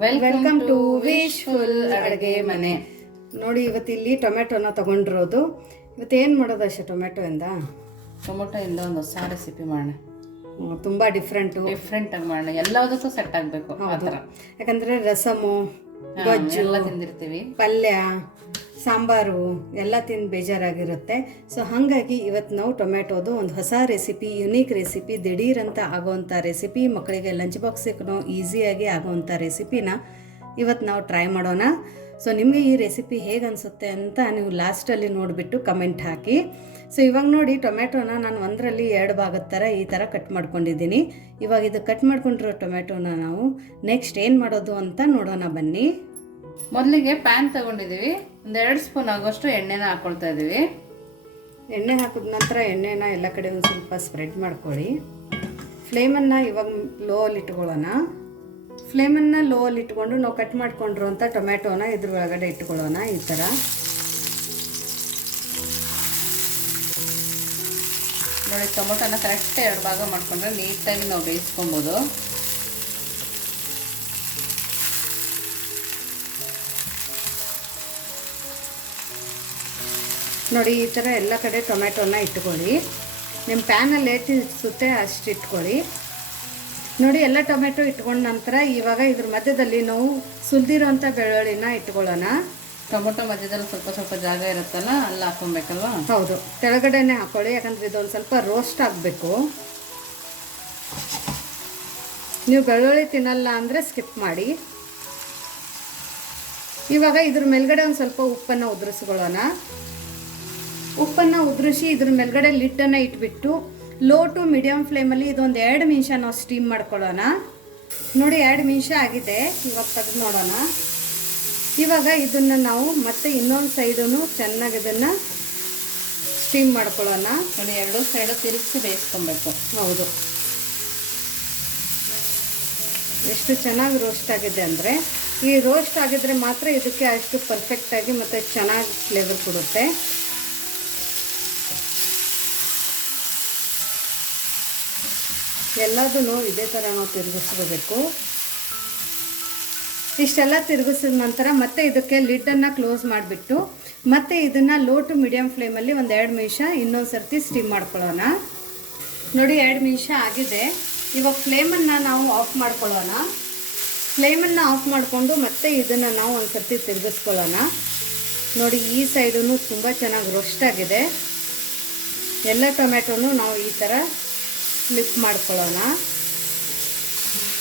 Welcome to wishful ಅಡುಗೆ ಮನೆ. ನೋಡಿ ಇವತ್ತಿಲ್ಲಿ ಟೊಮೆಟೊನ ತಗೊಂಡಿರೋದು. ಇವತ್ತೇನು ಮಾಡೋದು ಅಷ್ಟೇ ಟೊಮೆಟೊಯಿಂದ ಒಂದು ಹೊಸ ರೆಸಿಪಿ ಮಾಡೋಣ. ತುಂಬ ಡಿಫ್ರೆಂಟಾಗಿ ಮಾಡೋಣ. ಎಲ್ಲದಕ್ಕೂ ಸೆಟ್ ಆಗಬೇಕು ಆ ಥರ. ಯಾಕಂದರೆ ರಸಮು, ಗೊಜ್ಜು ಎಲ್ಲ ತಿಂದಿರ್ತೀವಿ, ಪಲ್ಯ, ಸಾಂಬಾರು ಎಲ್ಲ ತಿಂದು ಬೇಜಾರಾಗಿರುತ್ತೆ. ಸೊ ಹಾಗಾಗಿ ಇವತ್ತು ನಾವು ಟೊಮೆಟೊದು ಒಂದು ಹೊಸ ರೆಸಿಪಿ, ಯುನೀಕ್ ರೆಸಿಪಿ, ದಿಢೀರಂತ ಆಗೋವಂಥ ರೆಸಿಪಿ, ಮಕ್ಕಳಿಗೆ ಲಂಚ್ ಬಾಕ್ಸಿಗೂ ಈಸಿಯಾಗಿ ಆಗೋವಂಥ ರೆಸಿಪಿನ ಇವತ್ತು ನಾವು ಟ್ರೈ ಮಾಡೋಣ. ಸೊ ನಿಮಗೆ ಈ ರೆಸಿಪಿ ಹೇಗೆ ಅನಿಸುತ್ತೆ ಅಂತ ನೀವು ಲಾಸ್ಟಲ್ಲಿ ನೋಡಿಬಿಟ್ಟು ಕಮೆಂಟ್ ಹಾಕಿ. ಸೊ ಇವಾಗ ನೋಡಿ ಟೊಮೆಟೊನ ನಾನು ಒಂದರಲ್ಲಿ 2 ಭಾಗದ ಥರ ಈ ಥರ ಕಟ್ ಮಾಡ್ಕೊಂಡಿದ್ದೀನಿ. ಇವಾಗ ಇದು ಕಟ್ ಮಾಡ್ಕೊಂಡಿರೋ ಟೊಮೆಟೊನ ನಾವು ನೆಕ್ಸ್ಟ್ ಏನು ಮಾಡೋದು ಅಂತ ನೋಡೋಣ ಬನ್ನಿ. ಮೊದಲಿಗೆ ಪ್ಯಾನ್ ತಗೊಂಡಿದ್ದೀವಿ. 2 ಸ್ಪೂನ್ ಆಗೋಷ್ಟು ಎಣ್ಣೆನ ಹಾಕ್ಕೊಳ್ತಾ ಇದ್ದೀವಿ. ಎಣ್ಣೆ ಹಾಕಿದ ನಂತರ ಎಣ್ಣೆನ ಎಲ್ಲ ಕಡೆ ಒಂದು ಸ್ವಲ್ಪ ಸ್ಪ್ರೆಡ್ ಮಾಡ್ಕೊಳ್ಳಿ. ಫ್ಲೇಮನ್ನು ಇವಾಗ ಲೋ ಅಲ್ಲಿ ಇಟ್ಕೊಳ್ಳೋಣ. ಫ್ಲೇಮನ್ನು ಲೋ ಅಲ್ಲಿ ಇಟ್ಕೊಂಡು ನಾವು ಕಟ್ ಮಾಡ್ಕೊಂಡಿರುವಂಥ ಟೊಮೆಟೊನ ಇದ್ರ ಒಳಗಡೆ ಇಟ್ಕೊಳ್ಳೋಣ. ಈ ಥರ ನೋಡಿ, ಟೊಮೊಟೊನ ಕರೆಕ್ಟ್ 2 ಭಾಗ ಮಾಡ್ಕೊಂಡ್ರೆ ನೀಟಾಗಿ ನಾವು ಬೇಯಿಸ್ಕೊಬೋದು. ನೋಡಿ ಈ ಥರ ಎಲ್ಲ ಕಡೆ ಟೊಮೆಟೊನ ಇಟ್ಕೊಳ್ಳಿ. ನಿಮ್ಮ ಪ್ಯಾನಲ್ಲಿ ಎಷ್ಟು ಇರಿಸುತ್ತೆ ಅಷ್ಟು ಇಟ್ಕೊಳ್ಳಿ. ನೋಡಿ ಎಲ್ಲ ಟೊಮೆಟೊ ಇಟ್ಕೊಂಡ ನಂತರ ಇವಾಗ ಇದ್ರ ಮಧ್ಯದಲ್ಲಿ ನಾವು ಸುಲಿದಿರೋಂಥ ಬೆಳ್ಳುಳ್ಳಿನ ಇಟ್ಕೊಳ್ಳೋಣ. ಟೊಮೊಟೊ ಮಧ್ಯದಲ್ಲಿ ಸ್ವಲ್ಪ ಸ್ವಲ್ಪ ಜಾಗ ಇರುತ್ತಲ್ಲ, ಅಲ್ಲಿ ಹಾಕೊಬೇಕಲ್ವ? ಹೌದು, ಕೆಳಗಡೆನೆ ಹಾಕ್ಕೊಳ್ಳಿ. ಯಾಕಂದರೆ ಇದೊಂದು ಸ್ವಲ್ಪ ರೋಸ್ಟ್ ಆಗಬೇಕು. ನೀವು ಬೆಳ್ಳುಳ್ಳಿ ತಿನ್ನಲ್ಲ ಅಂದರೆ ಸ್ಕಿಪ್ ಮಾಡಿ. ಇವಾಗ ಇದ್ರ ಮೇಲ್ಗಡೆ ಒಂದು ಸ್ವಲ್ಪ ಉಪ್ಪನ್ನು ಉದುರಿಸ್ಕೊಳ್ಳೋಣ. ಉಪ್ಪನ್ನು ಉದುರಿಸಿ ಇದ್ರ ಮೇಲ್ಗಡೆ ಲಿಡ್ಡನ್ನು ಇಟ್ಬಿಟ್ಟು ಲೋ ಟು ಮೀಡಿಯಮ್ ಫ್ಲೇಮಲ್ಲಿ ಇದೊಂದು 2 ನಿಮಿಷ ನಾವು ಸ್ಟೀಮ್ ಮಾಡ್ಕೊಳ್ಳೋಣ. ನೋಡಿ 2 ನಿಮಿಷ ಆಗಿದೆ. ಇವಾಗ ತೆಗೆದು ನೋಡೋಣ. ಇವಾಗ ಇದನ್ನು ನಾವು ಮತ್ತೆ ಇನ್ನೊಂದು ಸೈಡೂ ಚೆನ್ನಾಗಿ ಇದನ್ನು ಸ್ಟೀಮ್ ಮಾಡ್ಕೊಳ್ಳೋಣ. ನೋಡಿ 2 ಸೈಡು ತಿರುಗಿಸಿ ಬೇಯಿಸ್ಕೊಬೇಕು. ಹೌದು, ಎಷ್ಟು ಚೆನ್ನಾಗಿ ರೋಸ್ಟ್ ಆಗಿದೆ ಅಂದರೆ, ಈ ರೋಸ್ಟ್ ಆಗಿದ್ರೆ ಮಾತ್ರ ಇದಕ್ಕೆ ಅಷ್ಟು ಪರ್ಫೆಕ್ಟಾಗಿ ಮತ್ತು ಚೆನ್ನಾಗಿ ಫ್ಲೇವರ್ ಕೊಡುತ್ತೆ. ಎಲ್ಲದೂ ಇದೇ ಥರ ನಾವು ತಿರುಗಿಸ್ಕೋಬೇಕು. ಇಷ್ಟೆಲ್ಲ ತಿರುಗಿಸಿದ ನಂತರ ಮತ್ತೆ ಇದಕ್ಕೆ ಲಿಡ್ಡನ್ನು ಕ್ಲೋಸ್ ಮಾಡಿಬಿಟ್ಟು ಮತ್ತೆ ಇದನ್ನು ಲೋ ಟು ಮೀಡಿಯಮ್ ಫ್ಲೇಮಲ್ಲಿ ಒಂದು 2 ನಿಮಿಷ ಇನ್ನೊಂದು ಸರ್ತಿ ಸ್ಟೀಮ್ ಮಾಡ್ಕೊಳ್ಳೋಣ. ನೋಡಿ 2 ನಿಮಿಷ ಆಗಿದೆ. ಇವಾಗ ಫ್ಲೇಮನ್ನು ನಾವು ಆಫ್ ಮಾಡ್ಕೊಳ್ಳೋಣ. ಫ್ಲೇಮನ್ನು ಆಫ್ ಮಾಡಿಕೊಂಡು ಮತ್ತೆ ಇದನ್ನು ನಾವು ಒಂದು ಸರ್ತಿ ತಿರುಗಿಸ್ಕೊಳ್ಳೋಣ. ನೋಡಿ ಈ ಸೈಡೂ ತುಂಬ ಚೆನ್ನಾಗಿ ರೋಸ್ಟ್ ಆಗಿದೆ. ಎಲ್ಲ ಟೊಮೆಟೊನು ನಾವು ಈ ಥರ ಫ್ಲಿಪ್ ಮಾಡ್ಕೊಳ್ಳೋಣ.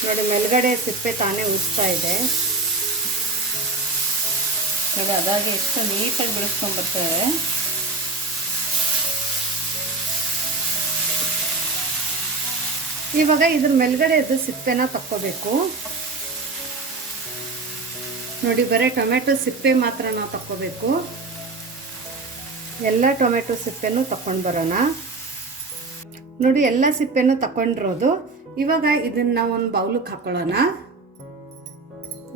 ನೋಡಿ ಮೇಲ್ಗಡೆ ಸಿಪ್ಪೆ ತಾನೇ ಉಜ್ತಾ ಇದೆ. ನೋಡಿ ಅದಾಗಿ ಎಷ್ಟು ನೀಟಾಗಿ ಬಿಡಿಸ್ಕೊಂಡ್ಬರ್ತೇವೆ. ಇವಾಗ ಇದ್ರ ಮೇಲ್ಗಡೆ ಇದು ಸಿಪ್ಪೆನ ತಕ್ಕೋಬೇಕು. ನೋಡಿ ಬರೀ ಟೊಮೆಟೊ ಸಿಪ್ಪೆ ಮಾತ್ರ ನಾವು ತಕ್ಕೋಬೇಕು. ಎಲ್ಲ ಟೊಮೆಟೊ ಸಿಪ್ಪೆನೂ ತಕೊಂಡು ಬರೋಣ. ನೋಡಿ ಎಲ್ಲ ಸಿಪ್ಪೆನೂ ತಗೊಂಡಿರೋದು. ಇವಾಗ ಇದನ್ನು ನಾವು ಒಂದು ಬೌಲಿಗೆ ಹಾಕೊಳ್ಳೋಣ.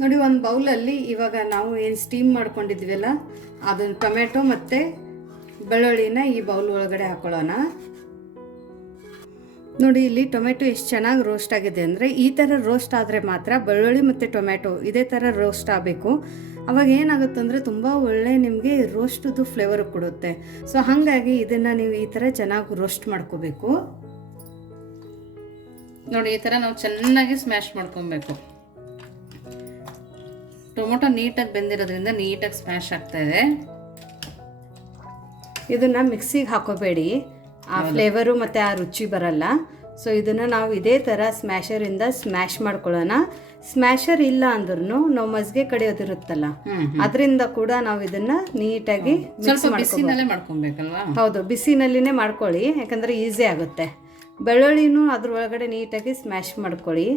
ನೋಡಿ ಒಂದು ಬೌಲಲ್ಲಿ ಇವಾಗ ನಾವು ಏನು ಸ್ಟೀಮ್ ಮಾಡ್ಕೊಂಡಿದ್ವಲ್ಲ ಅದನ್ನು ಟೊಮೆಟೊ ಮತ್ತು ಬೆಳ್ಳುಳ್ಳಿನ ಈ ಬೌಲ್ ಒಳಗಡೆ ಹಾಕೊಳ್ಳೋಣ. ನೋಡಿ ಇಲ್ಲಿ ಟೊಮೆಟೊ ಎಷ್ಟು ಚೆನ್ನಾಗಿ ರೋಸ್ಟ್ ಆಗಿದೆ ಅಂದರೆ, ಈ ಥರ ರೋಸ್ಟ್ ಆದರೆ ಮಾತ್ರ ಬೆಳ್ಳುಳ್ಳಿ ಮತ್ತು ಟೊಮೆಟೊ ಇದೇ ಥರ ರೋಸ್ಟ್ ಆಗಬೇಕು. ಅವಾಗ ಏನಾಗುತ್ತೆ ಅಂದರೆ ತುಂಬ ಒಳ್ಳೆ ನಿಮಗೆ ರೋಸ್ಟದು ಫ್ಲೇವರ್ ಕೊಡುತ್ತೆ. ಸೊ ಹಾಗಾಗಿ ಇದನ್ನು ನೀವು ಈ ಥರ ಚೆನ್ನಾಗಿ ರೋಸ್ಟ್ ಮಾಡ್ಕೋಬೇಕು. ನೋಡಿ ಈ ಥರ ನಾವು ಚೆನ್ನಾಗಿ ಸ್ಮ್ಯಾಶ್ ಮಾಡ್ಕೊಬೇಕು. ಟೊಮೊಟೊ ನೀಟಾಗಿ ಬೆಂದಿರೋದ್ರಿಂದ ನೀಟಾಗಿ ಸ್ಮ್ಯಾಶ್ ಆಗ್ತಾ ಇದೆ. ಇದನ್ನು ಮಿಕ್ಸಿಗೆ ಹಾಕೋಬೇಡಿ, ಆ ಫ್ಲೇವರು ಮತ್ತು ಆ ರುಚಿ ಬರಲ್ಲ. ಸೊ ಇದನ್ನು ನಾವು ಇದೇ ಥರ ಸ್ಮ್ಯಾಶರಿಂದ ಸ್ಮ್ಯಾಶ್ ಮಾಡ್ಕೊಳ್ಳೋಣ. ಸ್ಮ್ಯಾಶರ್ ಇಲ್ಲ ಅಂದ್ರೂ ನಾವು ಮಜ್ಜಿಗೆ ಕಡಿಯೋದಿರುತ್ತಲ್ಲ, ಅದರಿಂದ ಕೂಡ ನಾವು ಇದನ್ನು ನೀಟಾಗಿ ಬಿಸಿನಲ್ಲೇ ಮಾಡ್ಕೊಬೇಕಲ್ವಾ? ಹೌದು, ಬಿಸಿನಲ್ಲಿನೇ ಮಾಡ್ಕೊಳ್ಳಿ, ಯಾಕಂದರೆ ಈಸಿ ಆಗುತ್ತೆ. ಬೆಳ್ಳುಳ್ಳಿನೂ ಅದ್ರ ಒಳಗಡೆ ನೀಟಾಗಿ ಸ್ಮ್ಯಾಶ್ ಮಾಡ್ಕೊಳ್ಳಿ.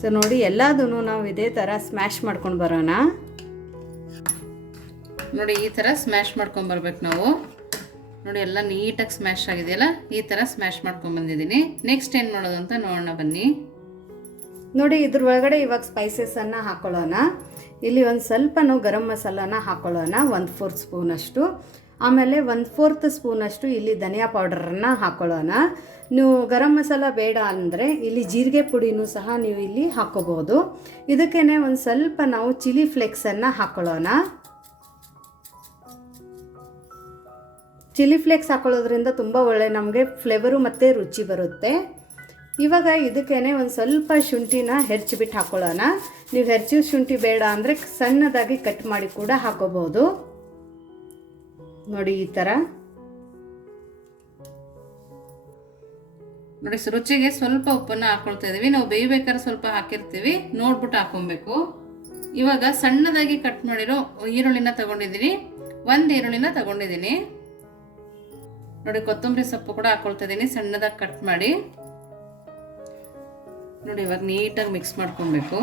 ಸೊ ನೋಡಿ ಎಲ್ಲದೂ ನಾವು ಇದೇ ಥರ ಸ್ಮ್ಯಾಶ್ ಮಾಡ್ಕೊಂಡು ಬರೋಣ. ನೋಡಿ ಈ ಥರ ಸ್ಮ್ಯಾಶ್ ಮಾಡ್ಕೊಂಬರ್ಬೇಕು ನಾವು. ನೋಡಿ ಎಲ್ಲ ನೀಟಾಗಿ ಸ್ಮ್ಯಾಶ್ ಆಗಿದೆಯಲ್ಲ, ಈ ಥರ ಸ್ಮ್ಯಾಶ್ ಮಾಡ್ಕೊಂಡು ಬಂದಿದ್ದೀನಿ. ನೆಕ್ಸ್ಟ್ ಏನು ಮಾಡೋದು ಅಂತ ನೋಡೋಣ ಬನ್ನಿ. ನೋಡಿ ಇದ್ರ ಒಳಗಡೆ ಇವಾಗ ಸ್ಪೈಸಸನ್ನು ಹಾಕ್ಕೊಳ್ಳೋಣ. ಇಲ್ಲಿ ಒಂದು ಸ್ವಲ್ಪ ನಾವು ಗರಂ ಮಸಾಲಾನ ಹಾಕ್ಕೊಳ್ಳೋಣ, 1/4 ಸ್ಪೂನಷ್ಟು. ಆಮೇಲೆ 1/4 ಸ್ಪೂನಷ್ಟು ಇಲ್ಲಿ ಧನಿಯಾ ಪೌಡರನ್ನು ಹಾಕ್ಕೊಳ್ಳೋಣ. ನೀವು ಗರಂ ಮಸಾಲ ಬೇಡ ಅಂದರೆ ಇಲ್ಲಿ ಜೀರಿಗೆ ಪುಡಿನೂ ಸಹ ನೀವು ಇಲ್ಲಿ ಹಾಕ್ಕೋಬೋದು. ಇದಕ್ಕೇ ಒಂದು ಸ್ವಲ್ಪ ನಾವು ಚಿಲ್ಲಿ ಫ್ಲೇಕ್ಸನ್ನು ಹಾಕ್ಕೊಳ್ಳೋಣ. ಚಿಲ್ಲಿ ಫ್ಲೇಕ್ಸ್ ಹಾಕೊಳ್ಳೋದ್ರಿಂದ ತುಂಬ ಒಳ್ಳೆ ನಮಗೆ ಫ್ಲೇವರು ಮತ್ತು ರುಚಿ ಬರುತ್ತೆ. ಇವಾಗ ಇದಕ್ಕೇ ಒಂದು ಸ್ವಲ್ಪ ಶುಂಠಿನ ಹೆರ್ಚಿಬಿಟ್ಟು ಹಾಕ್ಕೊಳ್ಳೋಣ. ನೀವು ಹೆರ್ಚಿದ ಶುಂಠಿ ಬೇಡ ಅಂದರೆ ಸಣ್ಣದಾಗಿ ಕಟ್ ಮಾಡಿ ಕೂಡ ಹಾಕೋಬೋದು. ನೋಡಿ ಈ ಥರ. ನೋಡಿ ರುಚಿಗೆ ಸ್ವಲ್ಪ ಉಪ್ಪನ್ನು ಹಾಕೊಳ್ತಾ ಇದೀವಿ. ನಾವು ಬೇಯಬೇಕಾದ್ರೆ ಸ್ವಲ್ಪ ಹಾಕಿರ್ತೀವಿ, ನೋಡ್ಬಿಟ್ಟು ಹಾಕೊಬೇಕು. ಇವಾಗ ಸಣ್ಣದಾಗಿ ಕಟ್ ಮಾಡಿರೋ ಈರುಳ್ಳಿನ ತಗೊಂಡಿದ್ದೀನಿ, 1 ಈರುಳ್ಳಿನ ತಗೊಂಡಿದ್ದೀನಿ. ನೋಡಿ ಕೊತ್ತಂಬರಿ ಸೊಪ್ಪು ಕೂಡ ಹಾಕೊಳ್ತಾ ಇದ್ದೀನಿ, ಸಣ್ಣದಾಗಿ ಕಟ್ ಮಾಡಿ. ನೋಡಿ ಇವಾಗ ನೀಟಾಗಿ ಮಿಕ್ಸ್ ಮಾಡ್ಕೊಬೇಕು.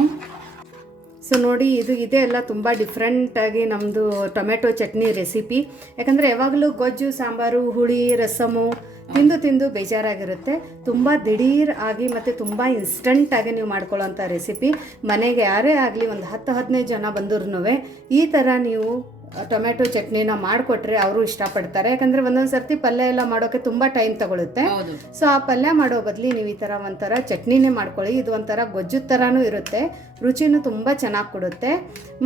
ಸೊ ನೋಡಿ ಇದೆ ಎಲ್ಲ ತುಂಬ ಡಿಫ್ರೆಂಟಾಗಿ ನಮ್ಮದು ಟೊಮೆಟೊ ಚಟ್ನಿ ರೆಸಿಪಿ. ಯಾಕಂದರೆ ಯಾವಾಗಲೂ ಗೊಜ್ಜು, ಸಾಂಬಾರು, ಹುಳಿ, ರಸಮು ತಿಂದು ಬೇಜಾರಾಗಿರುತ್ತೆ. ತುಂಬ ದಿಢೀರ್ ಆಗಿ ಮತ್ತು ತುಂಬ ಇನ್ಸ್ಟಂಟಾಗಿ ನೀವು ಮಾಡ್ಕೊಳ್ಳೋಂಥ ರೆಸಿಪಿ. ಮನೆಗೆ ಯಾರೇ ಆಗಲಿ ಒಂದು 10-15 ಜನ ಬಂದ್ರೂ ಈ ಥರ ನೀವು ಟೊಮೆಟೊ ಚಟ್ನಿನ ಮಾಡಿಕೊಟ್ರೆ ಅವರು ಇಷ್ಟಪಡ್ತಾರೆ. ಯಾಕಂದರೆ ಒಂದೊಂದು ಸರ್ತಿ ಪಲ್ಯ ಎಲ್ಲ ಮಾಡೋಕ್ಕೆ ತುಂಬ ಟೈಮ್ ತಗೊಳುತ್ತೆ. ಸೊ ಆ ಪಲ್ಯ ಮಾಡೋ ಬದಲಿ ನೀವು ಈ ಥರ ಒಂಥರ ಚಟ್ನಿನೇ ಮಾಡ್ಕೊಳ್ಳಿ. ಇದು ಒಂಥರ ಗೊಜ್ಜು ಥರನೂ ಇರುತ್ತೆ, ರುಚಿನೂ ತುಂಬ ಚೆನ್ನಾಗಿ ಕೊಡುತ್ತೆ.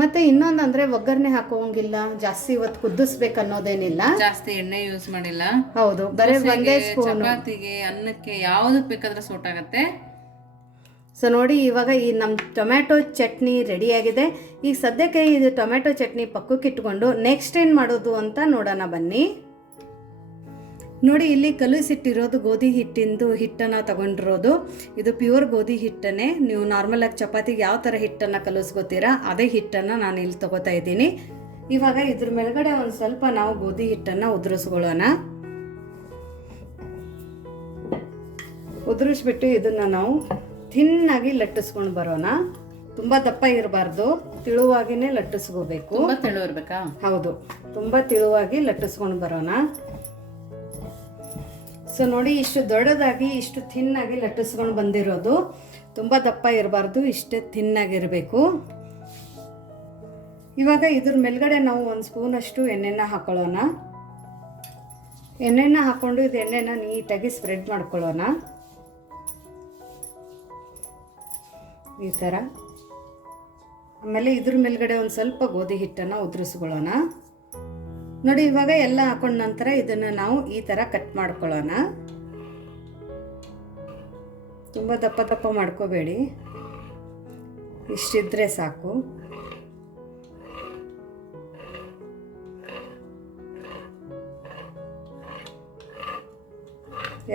ಮತ್ತು ಇನ್ನೊಂದು ಅಂದರೆ ಒಗ್ಗರಣೆ ಹಾಕೋಂಗಿಲ್ಲ, ಜಾಸ್ತಿ ಇವತ್ತು ಕುದಿಸ್ಬೇಕು ಅನ್ನೋದೇನಿಲ್ಲ, ಜಾಸ್ತಿ ಎಣ್ಣೆ ಯೂಸ್ ಮಾಡಿಲ್ಲ. ಹೌದು, ಬರೀ ಒಂದೇ ಸ್ಪೂನ್. ಚಪಾತಿಗೆ, ಅನ್ನಕ್ಕೆ ಯಾವುದಕ್ಕೆ ಬೇಕಾದ್ರೆ ಸೂಟ್ ಆಗುತ್ತೆ. ಸೊ ನೋಡಿ ಇವಾಗ ಈ ನಮ್ಮ ಟೊಮ್ಯಾಟೊ ಚಟ್ನಿ ರೆಡಿಯಾಗಿದೆ. ಈಗ ಸದ್ಯಕ್ಕೆ ಇದು ಟೊಮ್ಯಾಟೊ ಚಟ್ನಿ ಪಕ್ಕಕ್ಕೆ ಇಟ್ಕೊಂಡು ನೆಕ್ಸ್ಟ್ ಏನು ಮಾಡೋದು ಅಂತ ನೋಡೋಣ ಬನ್ನಿ. ನೋಡಿ ಇಲ್ಲಿ ಕಲಸಿಟ್ಟಿರೋದು ಗೋಧಿ ಹಿಟ್ಟನ್ನು ತಗೊಂಡಿರೋದು. ಇದು ಪ್ಯೂರ್ ಗೋಧಿ ಹಿಟ್ಟನ್ನೇ. ನೀವು ನಾರ್ಮಲಾಗಿ ಚಪಾತಿಗೆ ಯಾವ ಥರ ಹಿಟ್ಟನ್ನು ಕಲಿಸ್ಕೋತೀರಾ ಅದೇ ಹಿಟ್ಟನ್ನು ನಾನು ಇಲ್ಲಿ ತಗೋತಾ ಇದ್ದೀನಿ. ಇವಾಗ ಇದ್ರ ಮೇಲ್ಗಡೆ ಒಂದು ಸ್ವಲ್ಪ ನಾವು ಗೋಧಿ ಹಿಟ್ಟನ್ನು ಉದುರಿಸ್ಕೊಳ್ಳೋಣ. ಉದುರಿಸ್ಬಿಟ್ಟು ಇದನ್ನು ನಾವು ಥಿನ್ನಾಗಿ ಲಟ್ಟಿಸ್ಕೊಂಡು ಬರೋಣ. ತುಂಬ ದಪ್ಪ ಇರಬಾರ್ದು, ತಿಳುವಾಗಿನೇ ಲಟ್ಟಿಸ್ಕೋಬೇಕು. ತುಂಬ ತೆಳು ಇರಬೇಕಾ? ಹೌದು, ತುಂಬ ತಿಳುವಾಗಿ ಲಟ್ಟಿಸ್ಕೊಂಡು ಬರೋಣ. ಸೊ ನೋಡಿ ಇಷ್ಟು ದೊಡ್ಡದಾಗಿ ಇಷ್ಟು ಥಿನ್ನಾಗಿ ಲಟ್ಟಿಸ್ಕೊಂಡು ಬಂದಿರೋದು. ತುಂಬ ದಪ್ಪ ಇರಬಾರ್ದು, ಇಷ್ಟೇ ಥಿನ್ನಾಗಿರಬೇಕು. ಇವಾಗ ಇದ್ರ ಮೇಲ್ಗಡೆ ನಾವು 1 ಸ್ಪೂನಷ್ಟು ಎಣ್ಣೆನ ಹಾಕೊಳ್ಳೋಣ. ಎಣ್ಣೆನ ಹಾಕ್ಕೊಂಡು ಇದು ಎಣ್ಣೆನ ನೀಟಾಗಿ ಸ್ಪ್ರೆಡ್ ಮಾಡ್ಕೊಳ್ಳೋಣ ಈ ಥರ. ಆಮೇಲೆ ಇದ್ರ ಮೇಲ್ಗಡೆ ಒಂದು ಸ್ವಲ್ಪ ಗೋಧಿ ಹಿಟ್ಟನ್ನು ಉದುರಿಸ್ಕೊಳ್ಳೋಣ. ನೋಡಿ ಇವಾಗ ಎಲ್ಲ ಹಾಕೊಂಡ ನಂತರ ಇದನ್ನು ನಾವು ಈ ಥರ ಕಟ್ ಮಾಡ್ಕೊಳ್ಳೋಣ. ತುಂಬ ದಪ್ಪ ಮಾಡ್ಕೋಬೇಡಿ, ಇಷ್ಟಿದ್ರೆ ಸಾಕು.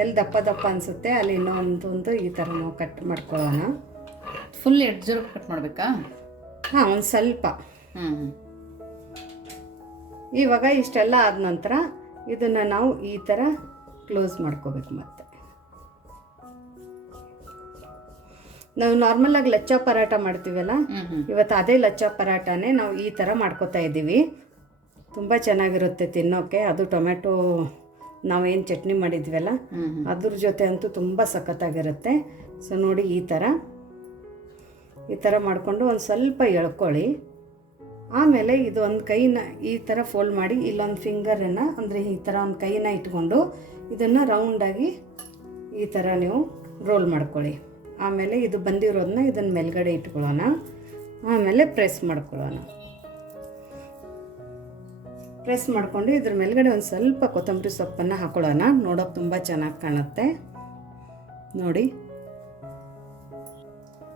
ಎಲ್ಲಿ ದಪ್ಪ ಅನಿಸುತ್ತೆ ಅಲ್ಲಿ ಇನ್ನೊಂದೊಂದು ಈ ಥರ ನಾವು ಕಟ್ ಮಾಡ್ಕೊಳ್ಳೋಣ. ಫುಲ್ ಎಡ್ಜ್ ಕಟ್ ಮಾಡಬೇಕಾ? ಹಾಂ, ಒಂದು ಸ್ವಲ್ಪ. ಇವಾಗ ಇಷ್ಟೆಲ್ಲ ಆದ ನಂತರ ಇದನ್ನು ನಾವು ಈ ಥರ ಕ್ಲೋಸ್ ಮಾಡ್ಕೋಬೇಕು. ಮತ್ತೆ ನಾವು ನಾರ್ಮಲಾಗಿ ಲಚ್ಚಾ ಪರಾಟ ಮಾಡ್ತೀವಲ್ಲ, ಇವತ್ತು ಅದೇ ಲಚ್ಚಾ ಪರಾಟನೇ ನಾವು ಈ ಥರ ಮಾಡ್ಕೋತಾ ಇದ್ದೀವಿ. ತುಂಬ ಚೆನ್ನಾಗಿರುತ್ತೆ ತಿನ್ನೋಕ್ಕೆ. ಅದು ಟೊಮೆಟೊ ನಾವೇನು ಚಟ್ನಿ ಮಾಡಿದ್ವಲ್ಲ ಅದ್ರ ಜೊತೆ ಅಂತೂ ತುಂಬ ಸಖತ್ತಾಗಿರುತ್ತೆ. ಸೊ ನೋಡಿ ಈ ಥರ ಮಾಡಿಕೊಂಡು ಒಂದು ಸ್ವಲ್ಪ ಎಳ್ಕೊಳ್ಳಿ. ಆಮೇಲೆ ಇದು ಒಂದು ಕೈನ ಈ ಥರ ಫೋಲ್ಡ್ ಮಾಡಿ ಇಲ್ಲೊಂದು ಫಿಂಗರನ್ನು ಅಂದರೆ ಈ ಥರ ಒಂದು ಕೈನ ಇಟ್ಕೊಂಡು ಇದನ್ನು ರೌಂಡಾಗಿ ಈ ಥರ ನೀವು ರೋಲ್ ಮಾಡ್ಕೊಳ್ಳಿ. ಆಮೇಲೆ ಇದು ಬಂದಿರೋದನ್ನ ಇದನ್ನು ಮೇಲ್ಗಡೆ ಇಟ್ಕೊಳ್ಳೋಣ. ಆಮೇಲೆ ಪ್ರೆಸ್ ಮಾಡ್ಕೊಳ್ಳೋಣ. ಪ್ರೆಸ್ ಮಾಡಿಕೊಂಡು ಇದ್ರ ಮೇಲ್ಗಡೆ ಒಂದು ಸ್ವಲ್ಪ ಕೊತ್ತಂಬರಿ ಸೊಪ್ಪನ್ನು ಹಾಕೊಳ್ಳೋಣ. ನೋಡೋಕೆ ತುಂಬ ಚೆನ್ನಾಗಿ ಕಾಣುತ್ತೆ ನೋಡಿ.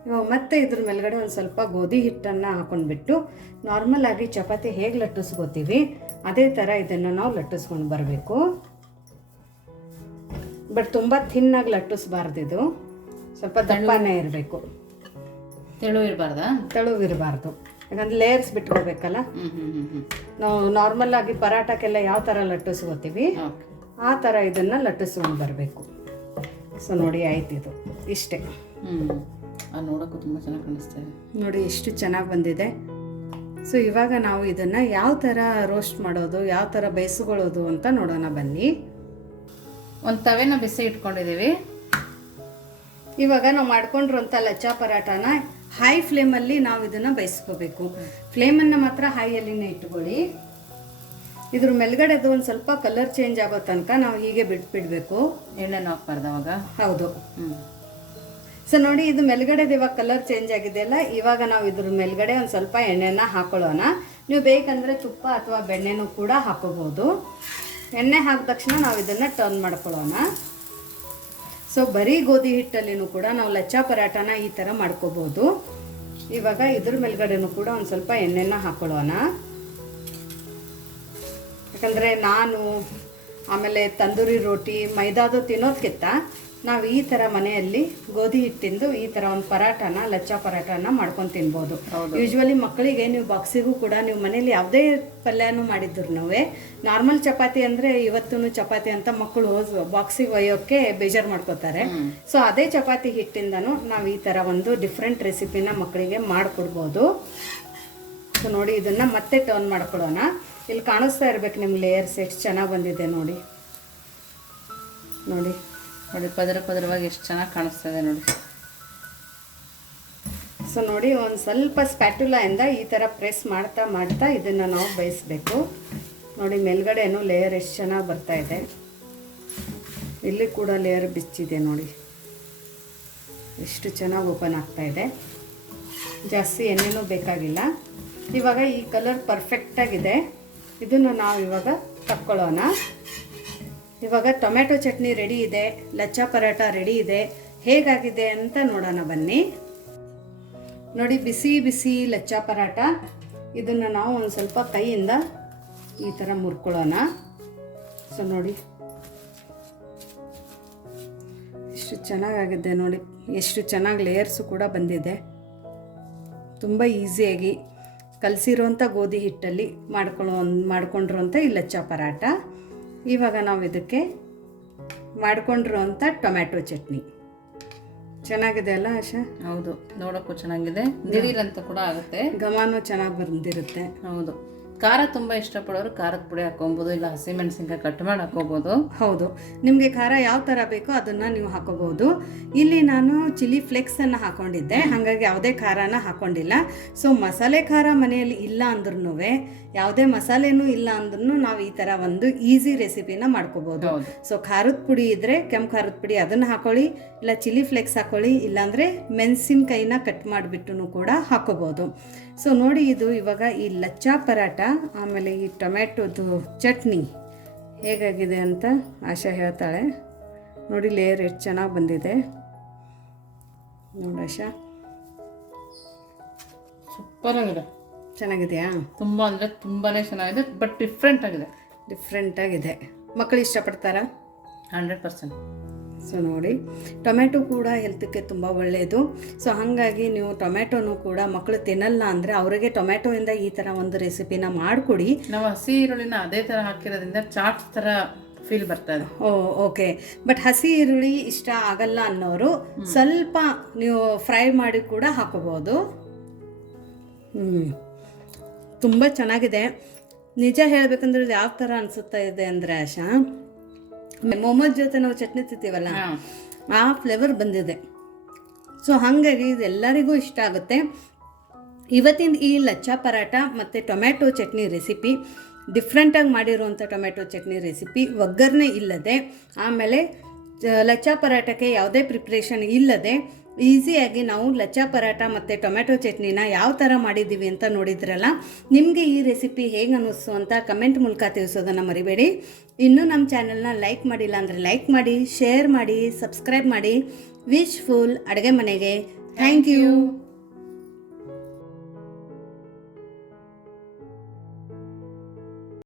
ಇವಾಗ ಮತ್ತೆ ಇದ್ರ ಮೇಲ್ಗಡೆ ಒಂದು ಸ್ವಲ್ಪ ಗೋಧಿ ಹಿಟ್ಟನ್ನು ಹಾಕೊಂಡ್ಬಿಟ್ಟು ನಾರ್ಮಲಾಗಿ ಚಪಾತಿ ಹೇಗೆ ಲಟ್ಟಿಸ್ಕೋತೀವಿ ಅದೇ ಥರ ಇದನ್ನು ನಾವು ಲಟ್ಟಿಸ್ಕೊಂಡು ಬರಬೇಕು. ಬಟ್ ತುಂಬ ಥಿನ್ನಾಗಿ ಲಟ್ಟಿಸ್ಬಾರ್ದು, ಇದು ಸ್ವಲ್ಪ ದಪ್ಪನೇ ಇರಬೇಕು. ತೆಳುವಿರಬಾರ್ದು, ಯಾಕಂದ್ರೆ ಲೇಯರ್ಸ್ ಬಿಟ್ಕೋಬೇಕಲ್ಲ. ನಾವು ನಾರ್ಮಲ್ ಆಗಿ ಪರಾಟಕ್ಕೆಲ್ಲ ಯಾವ ಥರ ಲಟ್ಟಿಸ್ಕೋತೀವಿ ಆ ಥರ ಇದನ್ನು ಲಟ್ಟಿಸ್ಕೊಂಡು ಬರಬೇಕು. ಸೊ ನೋಡಿ ಆಯ್ತು, ಇದು ಇಷ್ಟೇ. ನೋಡೋಕ್ಕೂ ತುಂಬ ಚೆನ್ನಾಗಿ ಕಾಣಿಸ್ತೇವೆ ನೋಡಿ, ಎಷ್ಟು ಚೆನ್ನಾಗಿ ಬಂದಿದೆ. ಸೊ ಇವಾಗ ನಾವು ಇದನ್ನು ಯಾವ ಥರ ರೋಸ್ಟ್ ಮಾಡೋದು, ಯಾವ ಥರ ಬೇಯಿಸ್ಕೊಳ್ಳೋದು ಅಂತ ನೋಡೋಣ ಬನ್ನಿ. ಒಂದು ತವೆನ ಬಿಸಿ ಇಟ್ಕೊಂಡಿದ್ದೀವಿ. ಇವಾಗ ನಾವು ಮಾಡ್ಕೊಂಡಿರೋಂಥ ಲಚ್ಚಾ ಪರಾಟನ ಹೈ ಫ್ಲೇಮಲ್ಲಿ ನಾವು ಇದನ್ನು ಬೇಯಿಸ್ಕೋಬೇಕು. ಫ್ಲೇಮನ್ನು ಮಾತ್ರ ಹೈಯಲ್ಲಿನೇ ಇಟ್ಕೊಳ್ಳಿ. ಇದ್ರ ಮೇಲ್ಗಡೆದು ಒಂದು ಸ್ವಲ್ಪ ಕಲರ್ ಚೇಂಜ್ ಆಗೋ ತನಕ ನಾವು ಹೀಗೆ ಬಿಟ್ಬಿಡ್ಬೇಕು. ಎಣ್ಣೆನ ಹಾಕ್ಬಾರ್ದು ಅವಾಗ. ಹೌದು. ಸೊ ನೋಡಿ, ಇದು ಮೇಲ್ಗಡೆದು ಇವಾಗ ಕಲರ್ ಚೇಂಜ್ ಆಗಿದೆಯಲ್ಲ, ಇವಾಗ ನಾವು ಇದ್ರ ಮೇಲ್ಗಡೆ ಒಂದು ಸ್ವಲ್ಪ ಎಣ್ಣೆನ ಹಾಕೊಳ್ಳೋಣ. ನೀವು ಬೇಕಂದರೆ ತುಪ್ಪ ಅಥವಾ ಬೆಣ್ಣೆನೂ ಕೂಡ ಹಾಕೋಬೋದು. ಎಣ್ಣೆ ಹಾಕಿದ ತಕ್ಷಣ ನಾವು ಇದನ್ನು ಟರ್ನ್ ಮಾಡ್ಕೊಳ್ಳೋಣ. ಸೊ ಬರೀ ಗೋಧಿ ಹಿಟ್ಟಲ್ಲಿನೂ ಕೂಡ ನಾವು ಲಚ್ಚಾ ಪರಾಟನ ಈ ಥರ ಮಾಡ್ಕೋಬೋದು. ಇವಾಗ ಇದ್ರ ಮೇಲ್ಗಡೆನೂ ಕೂಡ ಒಂದು ಸ್ವಲ್ಪ ಎಣ್ಣೆನ ಹಾಕೊಳ್ಳೋಣ. ಯಾಕಂದರೆ ನಾನು ಆಮೇಲೆ ತಂದೂರಿ ರೋಟಿ ಮೈದಾದು ತಿನ್ನೋದಕ್ಕಿಂತ ನಾವು ಈ ಥರ ಮನೆಯಲ್ಲಿ ಗೋಧಿ ಹಿಟ್ಟಿಂದು ಈ ಥರ ಒಂದು ಪರಾಟನ ಲಚ್ಚಾ ಪರಾಟನ ಮಾಡ್ಕೊಂಡು ತಿನ್ಬೋದು. ಯೂಶ್ವಲಿ ಮಕ್ಕಳಿಗೆ ನೀವು ಬಾಕ್ಸಿಗೂ ಕೂಡ ನೀವು ಮನೇಲಿ ಯಾವುದೇ ಪಲ್ಯನೂ ಮಾಡಿದ್ರು ನಾರ್ಮಲ್ ಚಪಾತಿ ಅಂದರೆ ಇವತ್ತೂ ಚಪಾತಿ ಅಂತ ಮಕ್ಕಳು ಬಾಕ್ಸಿಗೆ ಒಯ್ಯೋಕ್ಕೆ ಬೇಜಾರು ಮಾಡ್ಕೋತಾರೆ. ಸೊ ಅದೇ ಚಪಾತಿ ಹಿಟ್ಟಿಂದನೂ ನಾವು ಈ ಥರ ಒಂದು ಡಿಫ್ರೆಂಟ್ ರೆಸಿಪಿನ ಮಕ್ಕಳಿಗೆ ಮಾಡಿಕೊಡ್ಬೋದು. ಸೊ ನೋಡಿ, ಇದನ್ನು ಮತ್ತೆ ಟರ್ನ್ ಮಾಡ್ಕೊಳ್ಳೋಣ. ಇಲ್ಲಿ ಕಾಣಿಸ್ತಾ ಇರ್ಬೇಕು ನಿಮ್ಮ ಲೇಯರ್ಸ್ ಎಷ್ಟು ಚೆನ್ನಾಗಿ ಬಂದಿದೆ ನೋಡಿ. ನೋಡಿ ನೋಡಿ ಪದರವಾಗಿ ಎಷ್ಟು ಚೆನ್ನಾಗಿ ಕಾಣಿಸ್ತಾ ಇದೆ ನೋಡಿ. ಸೊ ನೋಡಿ, ಒಂದು ಸ್ವಲ್ಪ ಸ್ಪ್ಯಾಟುಲಾಯಿಂದ ಈ ಥರ ಪ್ರೆಸ್ ಮಾಡ್ತಾ ಮಾಡ್ತಾ ಇದನ್ನು ನಾವು ಬೇಯಿಸ್ಬೇಕು. ನೋಡಿ ಮೇಲ್ಗಡೆನೂ ಲೇಯರ್ ಎಷ್ಟು ಚೆನ್ನಾಗಿ ಬರ್ತಾ ಇದೆ. ಇಲ್ಲಿ ಕೂಡ ಲೇಯರ್ ಬಿಚ್ಚಿದೆ ನೋಡಿ, ಎಷ್ಟು ಚೆನ್ನಾಗಿ ಓಪನ್ ಆಗ್ತಾ ಇದೆ. ಜಾಸ್ತಿ ಎಣ್ಣೆನೂ ಬೇಕಾಗಿಲ್ಲ. ಇವಾಗ ಈ ಕಲರ್ ಪರ್ಫೆಕ್ಟಾಗಿದೆ. ಇದನ್ನು ನಾವು ಇವಾಗ ತಕ್ಕೊಳ್ಳೋಣ. ಇವಾಗ ಟೊಮೆಟೊ ಚಟ್ನಿ ರೆಡಿ ಇದೆ, ಲಚ್ಚಾ ಪರಾಟ ರೆಡಿ ಇದೆ. ಹೇಗಾಗಿದೆ ಅಂತ ನೋಡೋಣ ಬನ್ನಿ. ನೋಡಿ, ಬಿಸಿ ಬಿಸಿ ಲಚ್ಚಾ ಪರಾಟ. ಇದನ್ನು ನಾವು ಒಂದು ಸ್ವಲ್ಪ ಕೈಯಿಂದ ಈ ಥರ ಮುರ್ಕೊಳ್ಳೋಣ. ಸೊ ನೋಡಿ ಎಷ್ಟು ಚೆನ್ನಾಗಾಗಿದೆ ನೋಡಿ, ಎಷ್ಟು ಚೆನ್ನಾಗಿ ಲೇಯರ್ಸು ಕೂಡ ಬಂದಿದೆ. ತುಂಬ ಈಸಿಯಾಗಿ ಕಲಸಿರೋಂಥ ಗೋಧಿ ಹಿಟ್ಟಲ್ಲಿ ಮಾಡ್ಕೊಂಡಿರೋಂಥ ಈ ಲಚ್ಚಾ ಪರಾಟ. ಇವಾಗ ನಾವು ಇದಕ್ಕೆ ಮಾಡ್ಕೊಂಡಿರೋಂಥ ಟೊಮ್ಯಾಟೊ ಚಟ್ನಿ ಚೆನ್ನಾಗಿದೆ ಅಲ್ಲ ಆಶಾ? ಹೌದು, ನೋಡೋಕ್ಕೂ ಚೆನ್ನಾಗಿದೆ, ದಿಢೀರಂತ ಕೂಡ ಆಗುತ್ತೆ, ಘಮನೂ ಚೆನ್ನಾಗಿ ಬಂದಿರುತ್ತೆ. ಹೌದು. ಖಾರ ತುಂಬ ಇಷ್ಟಪಡೋರು ಖಾರದ ಪುಡಿ ಹಾಕೊಬೋದು, ಇಲ್ಲ ಹಸಿಮೆಣಸಿನ್ಕಾಯಿ ಕಟ್ ಮಾಡಿ ಹಾಕೋಬೋದು. ಹೌದು, ನಿಮಗೆ ಖಾರ ಯಾವ ಥರ ಬೇಕೋ ಅದನ್ನು ನೀವು ಹಾಕೋಬೋದು. ಇಲ್ಲಿ ನಾನು ಚಿಲ್ಲಿ ಫ್ಲೇಕ್ಸನ್ನು ಹಾಕೊಂಡಿದ್ದೆ, ಹಾಗಾಗಿ ಯಾವುದೇ ಖಾರನ ಹಾಕೊಂಡಿಲ್ಲ. ಸೊ ಮಸಾಲೆ ಖಾರ ಮನೆಯಲ್ಲಿ ಇಲ್ಲ ಅಂದ್ರೂ, ಯಾವುದೇ ಮಸಾಲೆನೂ ಇಲ್ಲ ಅಂದ್ರೂ ನಾವು ಈ ಥರ ಒಂದು ಈಸಿ ರೆಸಿಪಿನ ಮಾಡ್ಕೋಬೋದು. ಸೊ ಖಾರದ ಪುಡಿ ಇದ್ದರೆ ಕೆಂಪು ಖಾರದ ಪುಡಿ ಅದನ್ನು ಹಾಕೊಳ್ಳಿ, ಇಲ್ಲ ಚಿಲ್ಲಿ ಫ್ಲೇಕ್ಸ್ ಹಾಕೊಳ್ಳಿ, ಇಲ್ಲಾಂದರೆ ಮೆಣಸಿನ್ಕಾಯಿನ ಕಟ್ ಮಾಡಿಬಿಟ್ಟು ಕೂಡ ಹಾಕೋಬೋದು. ಸೊ ನೋಡಿ, ಇದು ಇವಾಗ ಈ ಲಚ್ಚಾ ಪರಾಟ ಆಮೇಲೆ ಈ ಟೊಮ್ಯಾಟೊದು ಚಟ್ನಿ ಹೇಗಾಗಿದೆ ಅಂತ ಆಶಾ ಹೇಳ್ತಾಳೆ. ನೋಡಿ ಲೇಯರ್ ಎಷ್ಟು ಚೆನ್ನಾಗಿ ಬಂದಿದೆ ನೋಡಿ ಆಶಾ. ಸೂಪರ್ ಆಗಿದೆ. ಚೆನ್ನಾಗಿದೆಯಾ? ತುಂಬ ಅಂದರೆ ತುಂಬಾ ಚೆನ್ನಾಗಿದೆ, ಬಟ್ ಡಿಫ್ರೆಂಟ್ ಆಗಿದೆ. ಮಕ್ಕಳು ಇಷ್ಟಪಡ್ತಾರಾ? 100%. ಸೊ ನೋಡಿ, ಟೊಮೆಟೊ ಕೂಡ ಹೆಲ್ತ್ಗೆ ತುಂಬ ಒಳ್ಳೆಯದು. ಸೊ ಹಾಗಾಗಿ ನೀವು ಟೊಮೆಟೊನೂ ಕೂಡ ಮಕ್ಕಳು ತಿನ್ನಲ್ಲ ಅಂದರೆ ಅವರಿಗೆ ಟೊಮೆಟೊಯಿಂದ ಈ ಥರ ಒಂದು ರೆಸಿಪಿನ ಮಾಡಿಕೊಡಿ. ನಾವು ಹಸಿ ಈರುಳ್ಳಿನ ಅದೇ ಥರ ಹಾಕಿರೋದ್ರಿಂದ ಚಾಟ್ ಥರ ಫೀಲ್ ಬರ್ತದೆ. ಓಕೆ. ಬಟ್ ಹಸಿ ಈರುಳ್ಳಿ ಇಷ್ಟ ಆಗಲ್ಲ ಅನ್ನೋರು ಸ್ವಲ್ಪ ನೀವು ಫ್ರೈ ಮಾಡಿ ಕೂಡ ಹಾಕೋಬೋದು. ತುಂಬ ಚೆನ್ನಾಗಿದೆ. ನಿಜ ಹೇಳಬೇಕಂದ್ರೆ ಯಾವ ಥರ ಅನಿಸುತ್ತಾ ಇದೆ ಅಂದರೆ ಆಶಾ, ಮೊಮೋಸ್ ಜೊತೆ ನಾವು ಚಟ್ನಿ ತಿಂತೀವಲ್ಲ ಆ ಫ್ಲೇವರ್ ಬಂದಿದೆ. ಸೊ ಹಾಗಾಗಿ ಇದೆಲ್ಲರಿಗೂ ಇಷ್ಟ ಆಗುತ್ತೆ. ಇವತ್ತಿನ ಈ ಲಚ್ಚಾ ಪರಾಟ ಮತ್ತು ಟೊಮ್ಯಾಟೊ ಚಟ್ನಿ ರೆಸಿಪಿ ಡಿಫ್ರೆಂಟಾಗಿ ಮಾಡಿರುವಂಥ ಟೊಮೆಟೊ ಚಟ್ನಿ ರೆಸಿಪಿ, ಒಗ್ಗರಣೆ ಇಲ್ಲದೆ, ಆಮೇಲೆ ಲಚ್ಚಾ ಪರಾಟಕ್ಕೆ ಯಾವುದೇ ಪ್ರಿಪ್ರೇಷನ್ ಇಲ್ಲದೆ ಈಸಿಯಾಗಿ ನಾವು ಲಚ್ಚಾ ಪರಾಟ ಮತ್ತು ಟೊಮೆಟೊ ಚಟ್ನಿನ ಯಾವ ಥರ ಮಾಡಿದ್ದೀವಿ ಅಂತ ನೋಡಿದ್ರಲ್ಲ. ನಿಮಗೆ ಈ ರೆಸಿಪಿ ಹೇಗೆ ಅನ್ನಿಸ್ತು ಅಂತ ಕಮೆಂಟ್ ಮೂಲಕ ತಿಳಿಸೋದನ್ನು ಮರಿಬೇಡಿ. ಇನ್ನೂ ನಮ್ಮ ಚಾನಲ್ನ ಲೈಕ್ ಮಾಡಿಲ್ಲ ಅಂದರೆ ಲೈಕ್ ಮಾಡಿ, ಶೇರ್ ಮಾಡಿ, ಸಬ್ಸ್ಕ್ರೈಬ್ ಮಾಡಿ. ವಿಶ್ಫುಲ್ ಅಡುಗೆ ಮನೆಗೆ ಥ್ಯಾಂಕ್ ಯು.